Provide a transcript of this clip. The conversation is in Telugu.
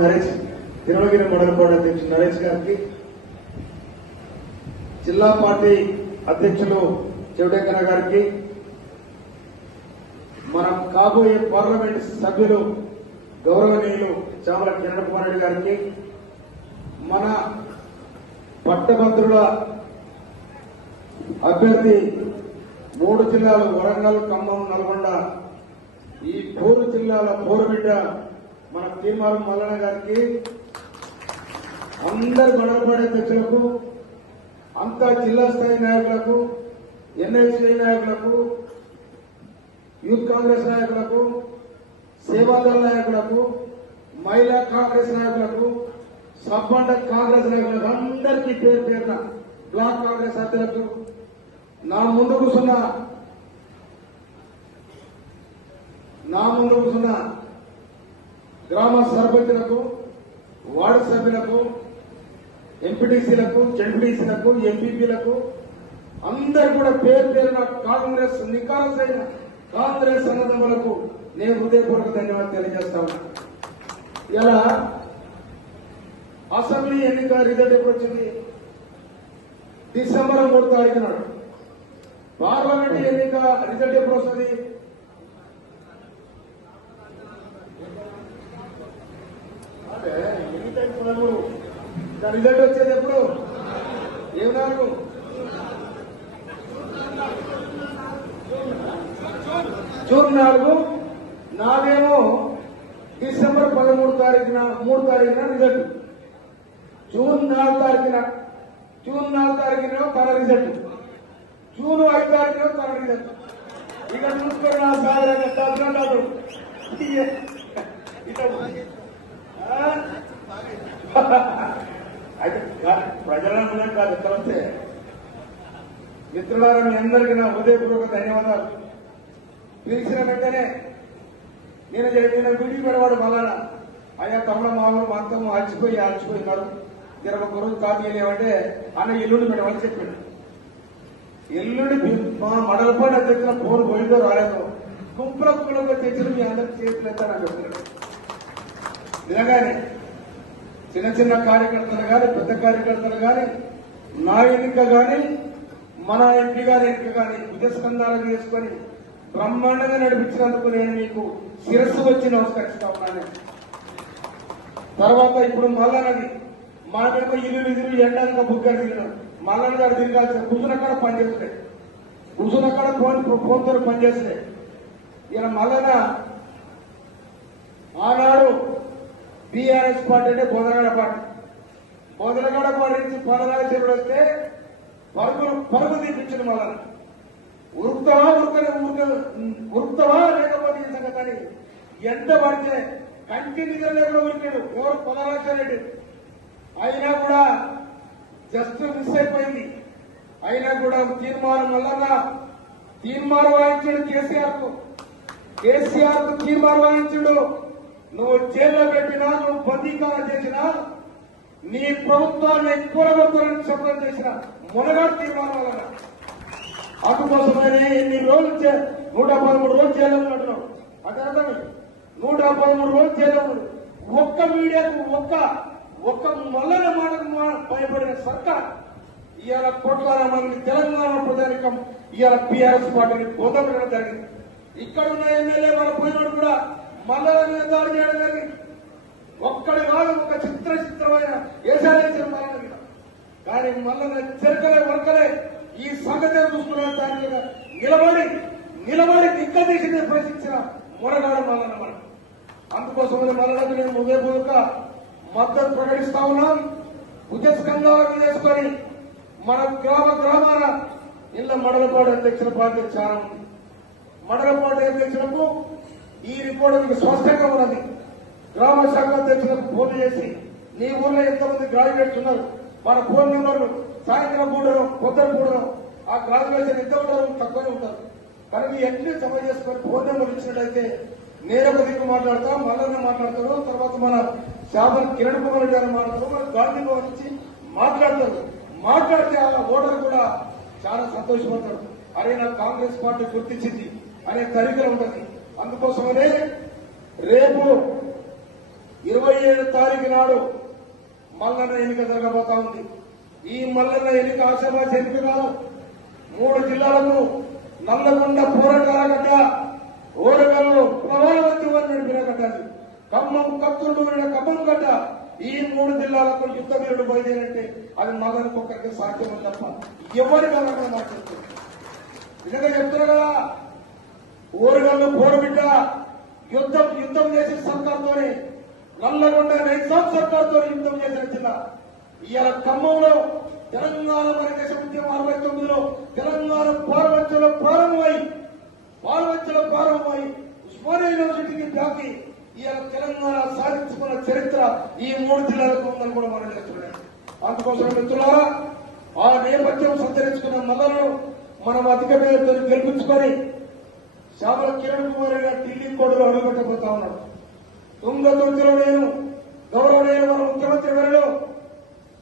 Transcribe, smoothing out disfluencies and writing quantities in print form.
నరేష్, తిరుమలగిరి మండల బోర్డు అధ్యక్షుడు నరేష్ గారికి, జిల్లా పార్టీ అధ్యక్షులు చెవిటెంకన్న గారికి, మన కాబోయే పార్లమెంట్ సభ్యులు గౌరవనీయులు చామల కిరణ్ కుమార్ రెడ్డి గారికి, మన పట్టభద్రుల అభ్యర్థి 3 జిల్లాలు వరంగల్, ఖమ్మం, నల్గొండ, ఈ 4 జిల్లాల పోరుబిడ్డ మన తీర్మానం మల్లన్న గారికి, అందరి మండలపాడి అధ్యక్షులకు, అంతా జిల్లా స్థాయి నాయకులకు, ఎన్ఐసి నాయకులకు, యూత్ కాంగ్రెస్ నాయకులకు, సేవాదళ నాయకులకు, మహిళా కాంగ్రెస్ నాయకులకు, సబ్బండ కాంగ్రెస్ నాయకులకు అందరికీ పేరు పేరున, బ్లాక్ కాంగ్రెస్ అధ్యక్షులకు, నా ముందు కూర్చున్న గ్రామ సర్పంచులకు, వార్డు సభ్యులకు, ఎంపీటీసీలకు, జెడ్పీటీసీలకు, ఎంపీపీలకు అందరు కూడా పేరు పేరున కాంగ్రెస్ నికాలసైన కాంగ్రెస్ అన్నదమ్ములకు నేను హృదయపూర్వక ధన్యవాదాలు తెలియజేస్తా ఉన్నా. ఇలా అసెంబ్లీ ఎన్నిక రిజల్ట్ ఎప్పుడు వచ్చింది? డిసెంబర్ 3 తారీఖు నాడు. పార్లమెంట్ ఎన్నిక రిజల్ట్ ఎప్పుడు వస్తుంది? రిజల్ట్ వచ్చేది ఎప్పుడు? ఏమన్నారు? జూన్ 4. నాదేమో డిసెంబర్ 3 తారీఖున రిజల్ట్. జూన్ 4 తారీఖున తన రిజల్ట్, జూన్ 5 తారీఖున తన రిజల్ట్. ఇక చూసుకొని నా సాగరాడు అయితే ప్రజలందరూ కాదు ఎక్కడ వస్తే మిత్రులారా, మీ అందరికీ నా హృదయపూర్వక ధన్యవాదాలు. పిలిచిన వెంటనే నేను వీడియో పెడవాడు మళ్ళా అయ్యా తమ్ముడు మామూలు మొత్తం అలసిపోయినారు, 21 రోజు కాపీ లేవంటే అన్న ఎల్లుండి పెట్టమని చెప్పాడు. ఎల్లుండి మా మండలపాటి అధ్యక్షుల ఫోన్ పోయిందో రాలేదో కుప్పలకు తెచ్చిన మీ అందరికి చేతులు ఎత్తానని చెప్తున్నాడు. నిజంగానే చిన్న చిన్న కార్యకర్తలు కానీ, పెద్ద కార్యకర్తలు కానీ, నా ఎన్నిక కానీ, మన ఎంపీ గారి ఎన్నిక కానీ భుజస్కంధాలు చేసుకొని బ్రహ్మాండంగా నడిపించినందుకు నేను మీకు శిరస్సు వచ్చి నమస్కరిస్తా ఉన్నాను. తర్వాత ఇప్పుడు మల్లన్నది మనమేమో ఇల్లు ఎండాక బుగ్గలు తిరిగినాం. మల్లన్న గారు తిరగాల్సిన కూర్చున్నక్కడ పనిచేస్తున్నాయి, కూర్చున్నక్కడ ఫోన్తో పనిచేస్తున్నాయి. ఇలా మల్లన్న ఆనాడు బీఆర్ఎస్ పార్టీ అంటే బోధనగడ పార్టీ నుంచి పదనాలు చెరువులు వస్తే పరుగు తీపించింది. మళ్ళా ఉరుకుతావా లేకపోతే ఈ సంగతి ఎంత పడితే కంటి నిద్ర లేకుండా ఉరికాడు. ఎవరు? పదరాక్షరెడ్డి. అయినా కూడా జస్ట్ మిస్ అయిపోయింది. అయినా కూడా తీర్మానం వల్ల తీర్మానం వాయించాడు కేసీఆర్ కు తీర్మానం వాయించాడు. నువ్వు జైల్లో పెట్టినా, నువ్వు బందీకారం చేసినా, నీ ప్రభుత్వాన్ని కూలగొట్టాలని శబ్దం చేసిన మొదగాడు తీర్మానం వల్ల. అందుకోసమనే ఇన్ని రోజులు 113 రోజులు జైల్లో ఉంటున్నావు. అది అర్థమే. 113 రోజులు జైల్లో ఉన్నాడు. ఒక్క మీడియాకు ఒక్క మల్లన మాటకు భయపడిన సర్కార్ ఇవాళ కోట్లాది మంది తెలంగాణ ప్రజానికం ఇవాళ బీఆర్ఎస్ పార్టీని పొందడం జరిగింది. ఇక్కడ ఉన్న ఎమ్మెల్యే మన పోయినోడు కూడా మల్లల మీద దాడి చేయడం జరిగింది. ఒక్కడి కాదు, ఒక చిత్రమైన ఏసాలేసిన మల్లన మీద. కానీ మల్లన చెరకలే వర్కలే ఈ సంగతి చూసుకున్న దాని మీద నిలబడి దిగ్గదీసి ప్రశ్నించిన మొరగాడు మల్లన మనం. అందుకోసమని మల్లనకు నేను హృదయపూర్వక మద్దతు ప్రకటిస్తా ఉన్నాం. భుజస్కంధాలను చేసుకొని మన గ్రామాల ఇళ్ల మండలపాటి అధ్యక్షుల బాధ్యత చాలా ఉంది. మండలపాటి అధ్యక్షులకు ఈ రిపోర్ట్ మీకు స్పష్టంగా ఉన్నది. గ్రామ శాఖ అధ్యక్షులకు ఫోన్ చేసి నీ ఊర్లో ఎంతమంది గ్రాడ్యుయేట్స్ ఉన్నారు, మన ఫోన్ నెంబర్లు సాయంత్రం పూడడం పొద్దున పూడడం, ఆ గ్రాడ్యుయేషన్ ఎంత ఉంటారు? తక్కువనే ఉంటారు. కానీ మీ అన్ని జమ చేసుకొని ఫోన్ నెంబర్ ఇచ్చినట్టయితే నేను ఒక దిక్కు మాట్లాడతా, మల్లన్న మాట్లాడతారు, తర్వాత మన శాసన కిరణ్ కుమార్ రెడ్డి గారు మాట్లాడతారు, మన గాంధీ భవన్ నుంచి మాట్లాడితే ఆ ఓటర్ కూడా చాలా సంతోషపడతారు. అరే నాకు కాంగ్రెస్ పార్టీ గుర్తించింది అనే తరికలు ఉంటుంది. అందుకోసమనే రేపు 27 తారీఖు నాడు మల్లన్న ఎన్నిక జరగబోతా ఉంది. ఈ మల్లన్న ఎన్నిక ఆశాభాష ఎన్నిక కాదు. 3 జిల్లాలకు నల్లగొండ పోరాటాల ఓరగల్లు ప్రభావవంతమని నడిపిన గడ్డది. ఖమ్మం కత్తులు ఖమ్మం గడ్డ. ఈ 3 జిల్లాలకు యుద్ధ వీరుడు బయలుదేరంటే అది మగనికి ఒక్కరికి సాధ్యం తప్ప ఎవరికి అలా మాట్లాడుతుంది. నిజంగా చెప్తున్నా కదా, ఓరగల్లు పోరబిడ్డ యుద్ధం చేసిన సర్కార్తోనే, నల్లగొండ నైజాం సర్కార్తో యుద్ధం చేసిన జిల్లా. ఇవాళ ఖమ్మంలో తెలంగాణ మన దేశ ఉద్యమం 69లో తెలంగాణ పార్లమెంట్లో ప్రారంభమై ఉస్మానియా యూనివర్సిటీకి దాకి ఇవాళ తెలంగాణ సాధించుకున్న చరిత్ర ఈ 3 జిల్లాలకు ఉందని కూడా మనం చేస్తున్నాం. అందుకోసం మిత్రులారా, ఆ నేపథ్యం సంచరించుకున్న మల్లలను మనం అధిక మేరతో గెలిపించుకొని శ్యామల కిరణ్ కుమార్ గారు ఢిల్లీ కోర్టులో అడుగుపెట్టబోతా ఉన్నాడు. తుంగతుర్తిలో నేను